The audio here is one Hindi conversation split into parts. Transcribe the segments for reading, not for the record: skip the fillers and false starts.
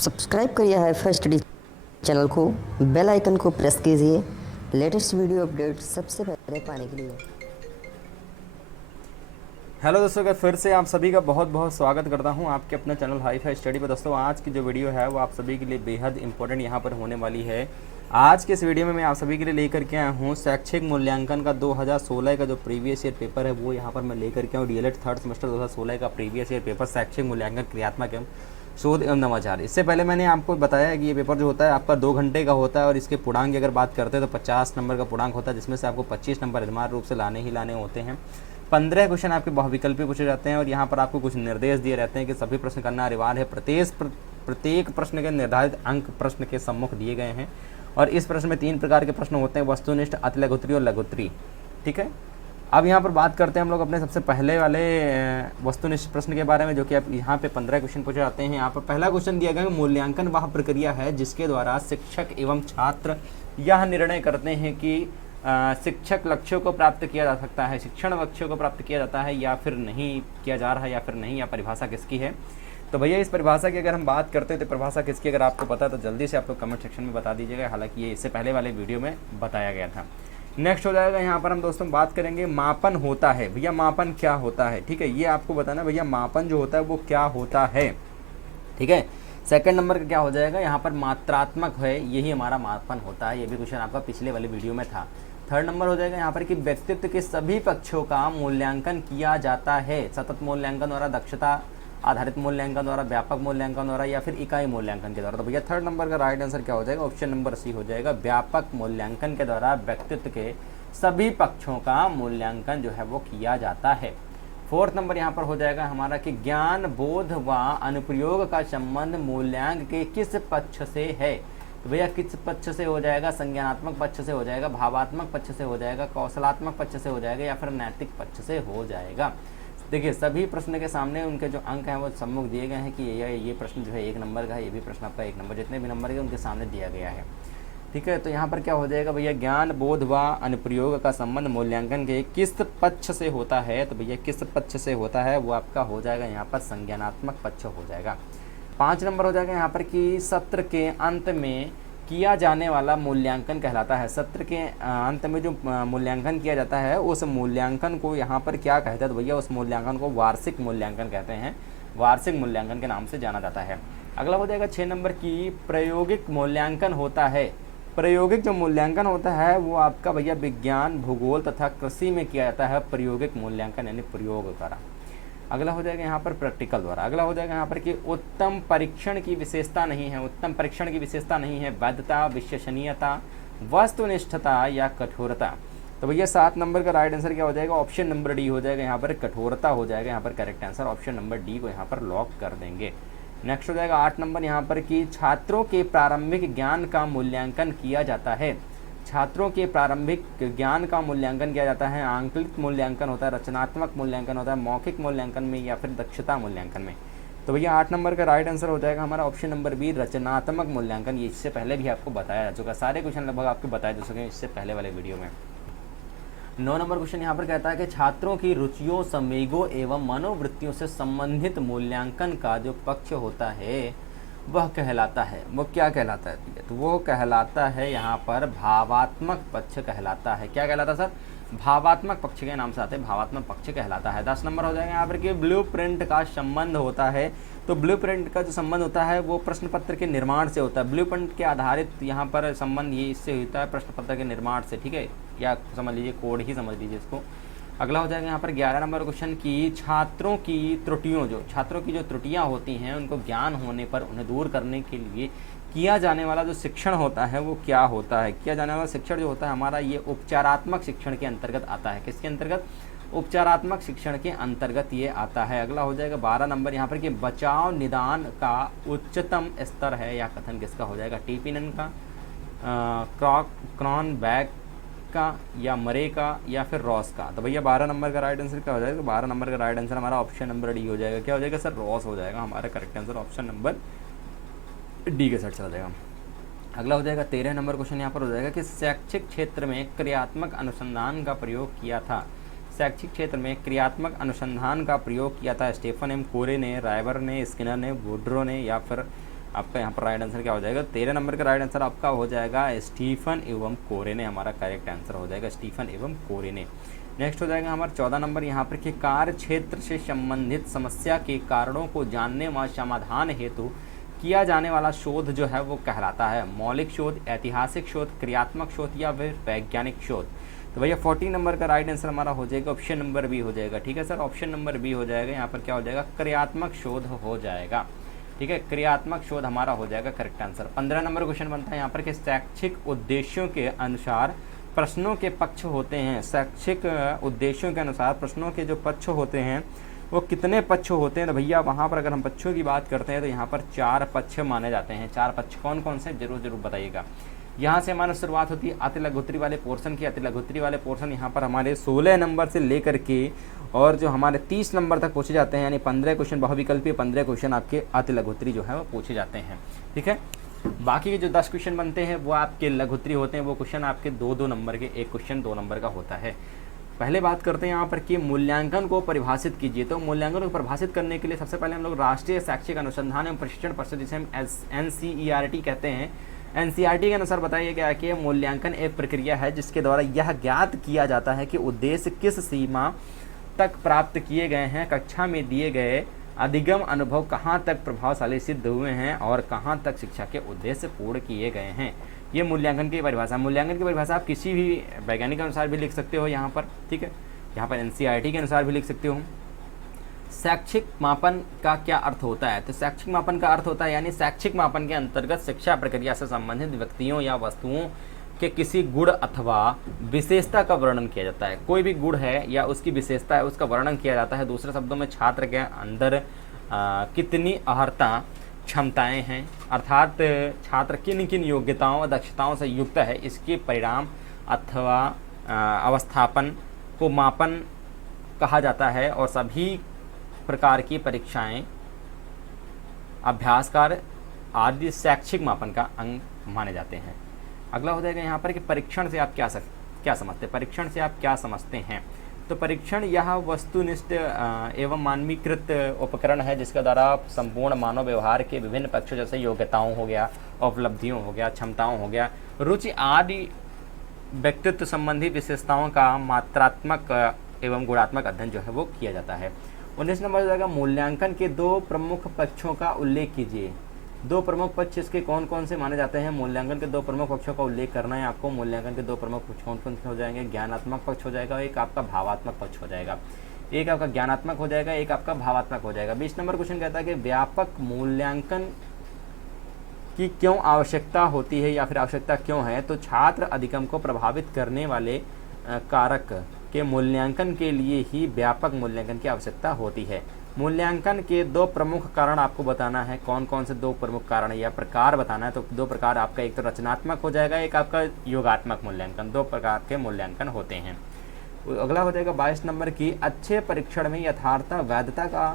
सब्सक्राइब करिए हाईफाई स्टडी चैनल को, बेल आइकन को प्रेस कीजिए लेटेस्ट वीडियो अपडेट सबसे पहले पाने के लिए। हेलो दोस्तों का फिर से आप सभी का बहुत बहुत स्वागत करता हूं आपके अपने चैनल हाईफाई स्टडी पर। दोस्तों आज की जो वीडियो है वो आप सभी के लिए बेहद इंपॉर्टेंट यहां पर होने वाली है। आज के इस वीडियो में मैं आप सभी के लिए लेकर के आया हूं शैक्षिक मूल्यांकन का 2016 का जो प्रीवियस ईयर पेपर है वो यहां पर मैं लेकर के आया हूँ। डीएलएड थर्ड सेमेस्टर 2016 का प्रीवियस ईयर पेपर शैक्षिक मूल्यांकन क्रियात्मक एवं शोध एवं नवाचार। इससे पहले मैंने आपको बताया कि ये पेपर जो होता है आपका 2 घंटे का होता है और इसके पूर्णांक की अगर बात करते हैं तो 50 नंबर का पूर्णांक होता है, जिसमें से आपको 25 नंबर अनिवार्य रूप से लाने ही लाने होते हैं। 15 क्वेश्चन आपके बहुविकल्पी पूछे जाते हैं और यहाँ पर आपको कुछ निर्देश दिए रहते हैं कि सभी प्रश्न करना अनिवार्य है। प्रत्येक प्रश्न के निर्धारित अंक प्रश्न के सम्मुख दिए गए हैं और इस प्रश्न में 3 प्रकार के प्रश्न होते हैं: वस्तुनिष्ठ, अतिलघुत्तरीय और लघुत्तरीय। ठीक है, अब यहाँ पर बात करते हैं हम लोग अपने सबसे पहले वाले वस्तुनिष्ठ प्रश्न के बारे में, जो कि आप यहाँ पे 15 क्वेश्चन पूछे जाते हैं। यहाँ पर पहला क्वेश्चन दिया गया है, मूल्यांकन वह प्रक्रिया है जिसके द्वारा शिक्षक एवं छात्र यह निर्णय करते हैं कि शिक्षक लक्ष्यों को प्राप्त किया जा सकता है, शिक्षण लक्ष्यों को प्राप्त किया जाता है या फिर नहीं किया जा रहा है या फिर नहीं, या परिभाषा किसकी है। तो भैया इस परिभाषा की अगर हम बात करते हैं तो परिभाषा किसकी अगर आपको पता है तो जल्दी से आप लोग कमेंट सेक्शन में बता दीजिएगा, हालांकि ये इससे पहले वाले वीडियो में बताया गया था। नेक्स्ट हो जाएगा यहाँ पर हम दोस्तों बात करेंगे मापन होता है। भैया मापन क्या होता है, ठीक है, ये आपको बताना भैया मापन जो होता है वो क्या होता है। ठीक है, सेकंड नंबर का क्या हो जाएगा, यहाँ पर मात्रात्मक है, यही हमारा मापन होता है। ये भी क्वेश्चन आपका पिछले वाले वीडियो में था। थर्ड नंबर हो जाएगा यहाँ पर कि व्यक्तित्व के सभी पक्षों का मूल्यांकन किया जाता है, सतत मूल्यांकन द्वारा, दक्षता आधारित मूल्यांकन द्वारा, व्यापक मूल्यांकन द्वारा या फिर इकाई मूल्यांकन के द्वारा। तो भैया थर्ड नंबर का राइट आंसर क्या हो जाएगा, ऑप्शन नंबर सी हो जाएगा, व्यापक मूल्यांकन के द्वारा व्यक्तित्व के सभी पक्षों का मूल्यांकन जो है वो किया जाता है। फोर्थ नंबर यहाँ पर हो जाएगा हमारा कि ज्ञान, बोध व अनुप्रयोग का संबंध मूल्यांकन के किस पक्ष से है। तो भैया किस पक्ष से हो जाएगा, संज्ञानात्मक पक्ष से हो जाएगा, भावात्मक पक्ष से हो जाएगा, कौशलात्मक पक्ष से हो जाएगा या फिर नैतिक पक्ष से हो जाएगा। देखिए सभी प्रश्न के सामने उनके जो अंक हैं वो सम्मुख दिए गए हैं कि ये प्रश्न जो है 1 नंबर का है, ये भी प्रश्न आपका 1 नंबर, जितने भी नंबर के उनके सामने दिया गया है। ठीक है, तो यहाँ पर क्या हो जाएगा भैया, ज्ञान, बोध व अनुप्रयोग का संबंध मूल्यांकन के किस पक्ष से होता है। तो भैया किस पक्ष से होता है वो आपका हो जाएगा यहाँ पर संज्ञानात्मक पक्ष हो जाएगा। 5 नंबर हो जाएगा यहाँ पर कि सत्र के अंत में किया जाने वाला मूल्यांकन कहलाता है। सत्र के अंत में जो मूल्यांकन किया जाता है उस मूल्यांकन को यहाँ पर क्या कहते हैं, तो भैया उस मूल्यांकन को वार्षिक मूल्यांकन कहते हैं, वार्षिक मूल्यांकन के नाम से जाना जाता है। अगला हो जाएगा 6 नंबर की प्रायोगिक मूल्यांकन होता है। प्रायोगिक जो मूल्यांकन होता है वो आपका भैया विज्ञान, भूगोल तथा कृषि में किया जाता है प्रायोगिक मूल्यांकन, यानी प्रयोग द्वारा। अगला हो जाएगा यहाँ पर प्रैक्टिकल द्वारा। अगला हो जाएगा यहाँ पर कि उत्तम परीक्षण की विशेषता नहीं है, उत्तम परीक्षण की विशेषता नहीं है वैधता, विश्वसनीयता, वस्तुनिष्ठता या कठोरता। तो भैया 7 नंबर का राइट आंसर क्या हो जाएगा, ऑप्शन नंबर डी हो जाएगा, यहाँ पर कठोरता हो जाएगा यहाँ पर correct answer, option number D को यहाँ पर लॉक कर देंगे। नेक्स्ट हो जाएगा 8 नंबर यहाँ पर कि छात्रों के प्रारंभिक ज्ञान का मूल्यांकन किया जाता है। छात्रों के प्रारंभिक ज्ञान का मूल्यांकन किया जाता है, आंकलित मूल्यांकन होता है, रचनात्मक मूल्यांकन होता है, मौखिक मूल्यांकन में या फिर दक्षता मूल्यांकन में। तो भैया 8 नंबर का राइट आंसर हो जाएगा हमारा ऑप्शन नंबर बी, रचनात्मक मूल्यांकन। ये इससे पहले भी आपको बताया जा चुका, सारे क्वेश्चन लगभग आपको बताए जा चुके हैं इससे पहले वाले वीडियो में। 9 नंबर क्वेश्चन यहाँ पर कहता है कि छात्रों की रुचियों, संवेगों एवं मनोवृत्तियों से संबंधित मूल्यांकन का जो पक्ष होता है वह कहलाता है, वो क्या कहलाता है, तो वो कहलाता है यहाँ पर भावात्मक पक्ष कहलाता है। क्या कहलाता है सर, भावात्मक पक्ष के नाम से आते हैं, भावात्मक पक्ष कहलाता है। 10 नंबर हो जाएगा यहाँ पर कि ब्लूप्रिंट का संबंध होता है। तो ब्लूप्रिंट का जो संबंध होता है वो प्रश्न पत्र के निर्माण से होता है, ब्लूप्रिंट के आधारित यहाँ पर संबंध ये इससे होता है प्रश्न पत्र के निर्माण से। ठीक है, या समझ लीजिए कोड ही समझ लीजिए इसको। अगला हो जाएगा यहाँ पर 11 नंबर क्वेश्चन की छात्रों की त्रुटियों, जो छात्रों की जो त्रुटियाँ होती हैं उनको ज्ञान होने पर उन्हें दूर करने के लिए किया जाने वाला जो शिक्षण होता है वो क्या होता है। किया जाने वाला शिक्षण जो होता है हमारा ये उपचारात्मक शिक्षण के अंतर्गत आता है। किसके अंतर्गत, उपचारात्मक शिक्षण के अंतर्गत ये आता है। अगला हो जाएगा 12 नंबर यहाँ पर कि बचाव निदान का उच्चतम स्तर है, या कथन किसका हो जाएगा, टीपिनन का, क्रॉनबैक का, या मरे का, या फिर रॉस का। तो भैया 12 नंबर का राइट आंसर क्या हो जाएगा, 12 नंबर का राइट आंसर हमारा ऑप्शन नंबर डी हो जाएगा। क्या हो जाएगा सर, रॉस हो जाएगा हमारा correct answer, option number D के साथ चला जाएगा। अगला हो जाएगा 13 नंबर क्वेश्चन यहाँ पर हो जाएगा कि शैक्षिक क्षेत्र में क्रियात्मक अनुसंधान का प्रयोग किया था। शैक्षिक क्षेत्र में क्रियात्मक अनुसंधान का प्रयोग किया था स्टीफन एम कोरे ने, रायबर ने, स्किनर ने, वुड्रो ने या फिर आपका यहाँ पर राइट आंसर क्या हो जाएगा, 13 नंबर का राइट आंसर आपका हो जाएगा स्टीफन एवं कोरेने, हमारा करेक्ट आंसर हो जाएगा स्टीफन एवं कोरेने। नेक्स्ट हो जाएगा हमारा 14 नंबर यहाँ पर कि कार्य क्षेत्र से संबंधित समस्या के कारणों को जानने व समाधान हेतु किया जाने वाला शोध जो है वो कहलाता है मौलिक शोध, ऐतिहासिक शोध, क्रियात्मक शोध या फिर वैज्ञानिक शोध। तो भैया 14 नंबर का राइट आंसर हमारा हो जाएगा ऑप्शन नंबर बी हो जाएगा। ठीक है सर, ऑप्शन नंबर बी हो जाएगा। यहाँ पर क्या हो जाएगा, क्रियात्मक शोध हो जाएगा। ठीक है, क्रियात्मक शोध हमारा हो जाएगा करेक्ट आंसर। 15 नंबर क्वेश्चन बनता है यहाँ पर कि शैक्षिक उद्देश्यों के अनुसार प्रश्नों के पक्ष होते हैं। शैक्षिक उद्देश्यों के अनुसार प्रश्नों के जो पक्ष होते हैं वो कितने पक्ष होते हैं, तो भैया वहाँ पर अगर हम पक्षों की बात करते हैं तो यहाँ पर 4 पक्ष माने जाते हैं। 4 पक्ष कौन कौन से, जरूर जरूर बताइएगा। यहाँ से हमारा शुरुआत होती है अति लघुत्तरी वाले पोर्शन की। अति लघुत्तरी वाले पोर्शन यहाँ पर हमारे 16 नंबर से लेकर के और जो हमारे 30 नंबर तक पूछे जाते हैं, यानी 15 क्वेश्चन बहुविकल्पीय, 15 क्वेश्चन आपके अति लघुत्तरी जो है वो पूछे जाते हैं। ठीक है, बाकी के जो 10 क्वेश्चन बनते हैं वो आपके लघुत्तरी होते हैं। वो क्वेश्चन आपके 2-2 नंबर के, एक क्वेश्चन 2 नंबर का होता है। पहले बात करते हैं यहाँ पर कि मूल्यांकन को परिभाषित कीजिए। तो मूल्यांकन को परिभाषित करने के लिए सबसे पहले हम लोग राष्ट्रीय शैक्षिक अनुसंधान एवं प्रशिक्षण परिषद, जिसे हम NCERT कहते हैं, NCERT के अनुसार बताइए गया कि मूल्यांकन एक प्रक्रिया है जिसके द्वारा यह ज्ञात किया जाता है कि उद्देश्य किस सीमा तक प्राप्त किए गए हैं, कक्षा में दिए गए अधिगम अनुभव कहाँ तक प्रभावशाली सिद्ध हुए हैं और कहाँ तक शिक्षा के उद्देश्य पूर्ण किए गए हैं। ये मूल्यांकन की परिभाषा। मूल्यांकन की परिभाषा आप किसी भी वैज्ञानिक के अनुसार भी लिख सकते हो यहाँ पर। ठीक है, यहाँ पर NCERT के अनुसार भी लिख सकते हो। शैक्षिक मापन का क्या अर्थ होता है, तो शैक्षिक मापन का अर्थ होता है यानी शैक्षिक मापन के अंतर्गत शिक्षा प्रक्रिया से संबंधित व्यक्तियों या वस्तुओं के किसी गुण अथवा विशेषता का वर्णन किया जाता है। कोई भी गुण है या उसकी विशेषता है उसका वर्णन किया जाता है। दूसरे शब्दों में छात्र के अंदर कितनी अहर्ता क्षमताएं हैं, अर्थात छात्र किन किन योग्यताओं और दक्षताओं से युक्त है, इसके परिणाम अथवा अवस्थापन को मापन कहा जाता है। और सभी प्रकार की परीक्षाएं, अभ्यास कार्य आदि शैक्षिक मापन का अंग माने जाते हैं। अगला हो जाएगा यहाँ पर कि परीक्षण से आप क्या समझते हैं। परीक्षण से आप क्या समझते हैं, तो परीक्षण यह वस्तुनिष्ठ एवं मानवीकृत उपकरण है जिसके द्वारा संपूर्ण मानव व्यवहार के विभिन्न पक्षों जैसे योग्यताओं हो गया, उपलब्धियों हो गया, क्षमताओं हो गया, रुचि आदि व्यक्तित्व संबंधी विशेषताओं का मात्रात्मक एवं गुणात्मक अध्ययन जो है वो किया जाता है। 19 नंबर हो जाएगा मूल्यांकन के 2 प्रमुख पक्षों का उल्लेख कीजिए। 2 प्रमुख पक्ष इसके कौन कौन से माने जाते हैं। मूल्यांकन के 2 प्रमुख पक्षों का उल्लेख करना है आपको। मूल्यांकन के 2 प्रमुख पक्ष कौन कौन से हो जाएंगे, ज्ञानात्मक पक्ष हो जाएगा, एक आपका भावात्मक पक्ष हो जाएगा। एक आपका ज्ञानात्मक हो जाएगा, एक आपका भावात्मक हो जाएगा। 20 नंबर क्वेश्चन कहता है कि व्यापक मूल्यांकन की क्यों आवश्यकता होती है या फिर आवश्यकता क्यों है, तो छात्र अधिगम को प्रभावित करने वाले कारक के मूल्यांकन के लिए ही व्यापक मूल्यांकन की आवश्यकता होती है। मूल्यांकन के 2 प्रमुख कारण आपको बताना है। कौन कौन से 2 प्रमुख कारण या प्रकार बताना है, तो 2 प्रकार आपका, एक तो रचनात्मक हो जाएगा, एक आपका योगात्मक मूल्यांकन। 2 प्रकार के मूल्यांकन होते हैं। अगला हो जाएगा 22 नंबर की अच्छे परीक्षण में यथार्थता वैधता का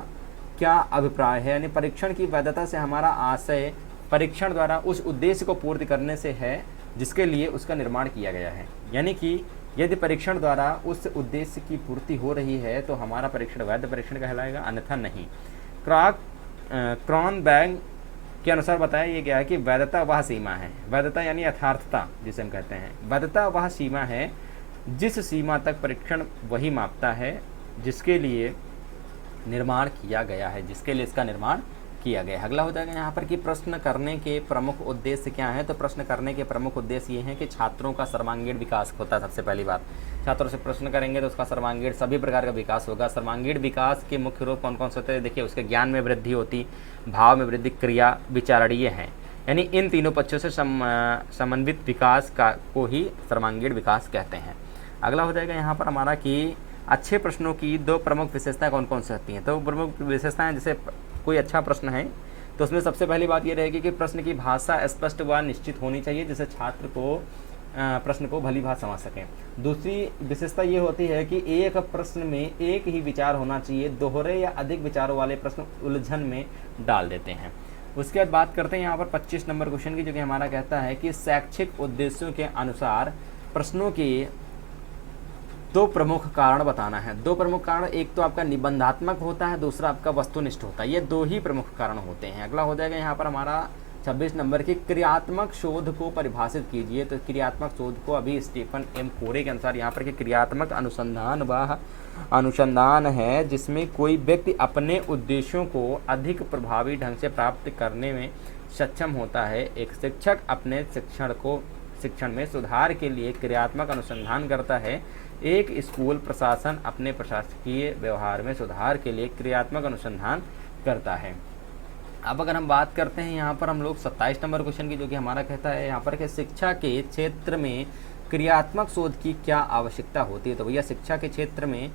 क्या अभिप्राय है, यानी परीक्षण की वैधता से हमारा आशय परीक्षण द्वारा उस उद्देश्य को पूर्ति करने से है जिसके लिए उसका निर्माण किया गया है। यानी कि यदि परीक्षण द्वारा उस उद्देश्य की पूर्ति हो रही है तो हमारा परीक्षण वैध परीक्षण कहलाएगा, अन्यथा नहीं। क्रॉनबर्ग के अनुसार बताया गया है कि वैधता वह सीमा है, वैधता यानी यथार्थता जिसे हम कहते हैं, वैधता वह सीमा है जिस सीमा तक परीक्षण वही मापता है जिसके लिए निर्माण किया गया है, जिसके लिए इसका निर्माण किया गया। अगला हो जाएगा यहाँ पर कि प्रश्न करने के प्रमुख उद्देश्य क्या हैं, तो प्रश्न करने के प्रमुख उद्देश्य ये हैं कि छात्रों का सर्वांगीण विकास होता है। सबसे पहली बात, छात्रों से प्रश्न करेंगे तो उसका सर्वांगीण सभी प्रकार का विकास होगा। सर्वांगीण विकास के मुख्य रूप कौन कौन से होते हैं, देखिए उसके ज्ञान में वृद्धि होती, भाव में वृद्धि, क्रिया विचारणीय हैं, यानी इन तीनों पक्षों से समन्वित विकास को ही सर्वांगीण विकास कहते हैं। अगला हो जाएगा यहाँ पर हमारा कि अच्छे प्रश्नों की 2 प्रमुख विशेषताएं कौन कौन सी होती हैं। तो प्रमुख विशेषताएं, जैसे कोई अच्छा प्रश्न है तो उसमें सबसे पहली बात ये रहेगी कि प्रश्न की भाषा स्पष्ट व निश्चित होनी चाहिए जिससे छात्र को प्रश्न को भली भांति समझ सकें। दूसरी विशेषता ये होती है कि एक प्रश्न में एक ही विचार होना चाहिए, दोहरे या अधिक विचारों वाले प्रश्न उलझन में डाल देते हैं। उसके बाद बात करते हैं यहाँ पर 25 नंबर क्वेश्चन की, जो कि हमारा कहता है कि शैक्षिक उद्देश्यों के अनुसार प्रश्नों के 2 प्रमुख कारण बताना है। 2 प्रमुख कारण, एक तो आपका निबंधात्मक होता है, दूसरा आपका वस्तुनिष्ठ होता है। ये 2 ही प्रमुख कारण होते हैं। अगला हो जाएगा यहाँ पर हमारा 26 नंबर की क्रियात्मक शोध को परिभाषित कीजिए। तो क्रियात्मक शोध को अभी स्टीफन एम कोरे के अनुसार यहाँ पर कि क्रियात्मक अनुसंधान वह अनुसंधान है जिसमें कोई व्यक्ति अपने उद्देश्यों को अधिक प्रभावी ढंग से प्राप्त करने में सक्षम होता है। एक शिक्षक अपने शिक्षण में सुधार के लिए क्रियात्मक अनुसंधान करता है। एक स्कूल प्रशासन अपने प्रशासकीय व्यवहार में सुधार के लिए क्रियात्मक अनुसंधान करता है। अब अगर हम बात करते हैं यहाँ पर हम लोग 27 नंबर क्वेश्चन की, जो कि हमारा कहता है यहाँ पर कि शिक्षा के क्षेत्र में क्रियात्मक शोध की क्या आवश्यकता होती है। तो भैया शिक्षा के क्षेत्र में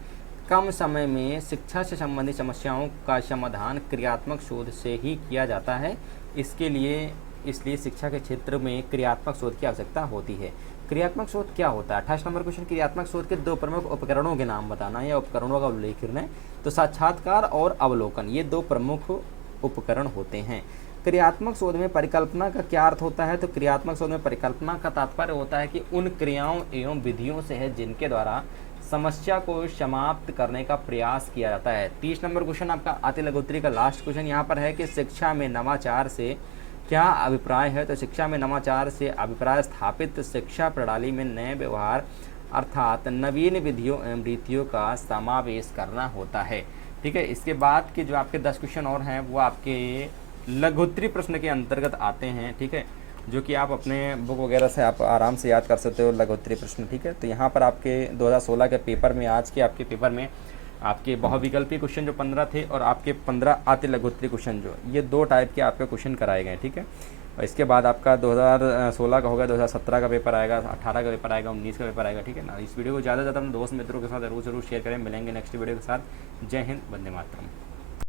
कम समय में शिक्षा से संबंधित समस्याओं का समाधान क्रियात्मक शोध से ही किया जाता है। इसलिए शिक्षा के क्षेत्र में क्रियात्मक शोध की आवश्यकता होती है। क्रियात्मक शोध क्या होता है? 28 नंबर क्वेश्चन, क्रियात्मक शोध के 2 प्रमुख उपकरणों के नाम बताना या उपकरणों का उल्लेख करना है। तो साक्षात्कार और अवलोकन, ये 2 प्रमुख उपकरण होते हैं। क्रियात्मक शोध में परिकल्पना का क्या अर्थ होता है? तो क्रियात्मक शोध में परिकल्पना का तात्पर्य होता है कि उन क्रियाओं एवं विधियों से है जिनके द्वारा समस्या को समाप्त करने का प्रयास किया जाता है। 30 नंबर क्वेश्चन आपका अति लघुत्तरी का लास्ट क्वेश्चन यहाँ पर है कि शिक्षा में नवाचार से क्या अभिप्राय है। तो शिक्षा में नवाचार से अभिप्राय स्थापित शिक्षा प्रणाली में नए व्यवहार अर्थात नवीन विधियों एवं रीतियों का समावेश करना होता है। ठीक है, इसके बाद के जो आपके 10 क्वेश्चन और हैं वो आपके लघुत्तरी प्रश्न के अंतर्गत आते हैं। ठीक है, जो कि आप अपने बुक वगैरह से आप आराम से याद कर सकते हो लघुत्तरी प्रश्न। ठीक है, तो यहाँ पर आपके 2016 के पेपर में, आज के आपके पेपर में आपके बहुविकल्पी क्वेश्चन जो 15 थे और आपके 15 आते लघुत्तरी क्वेश्चन, जो ये 2 टाइप के आपके क्वेश्चन कराए गए। ठीक है, और इसके बाद आपका 2016 का होगा, 2017 का पेपर आएगा, 18 का पेपर आएगा, 19 का पेपर आएगा। ठीक है ना, इस वीडियो को ज़्यादा से ज़्यादा अपने दोस्त मित्रों के साथ जरूर शेयर करें। मिलेंगे नेक्स्ट वीडियो के साथ। जय हिंद, वंदे मातरम।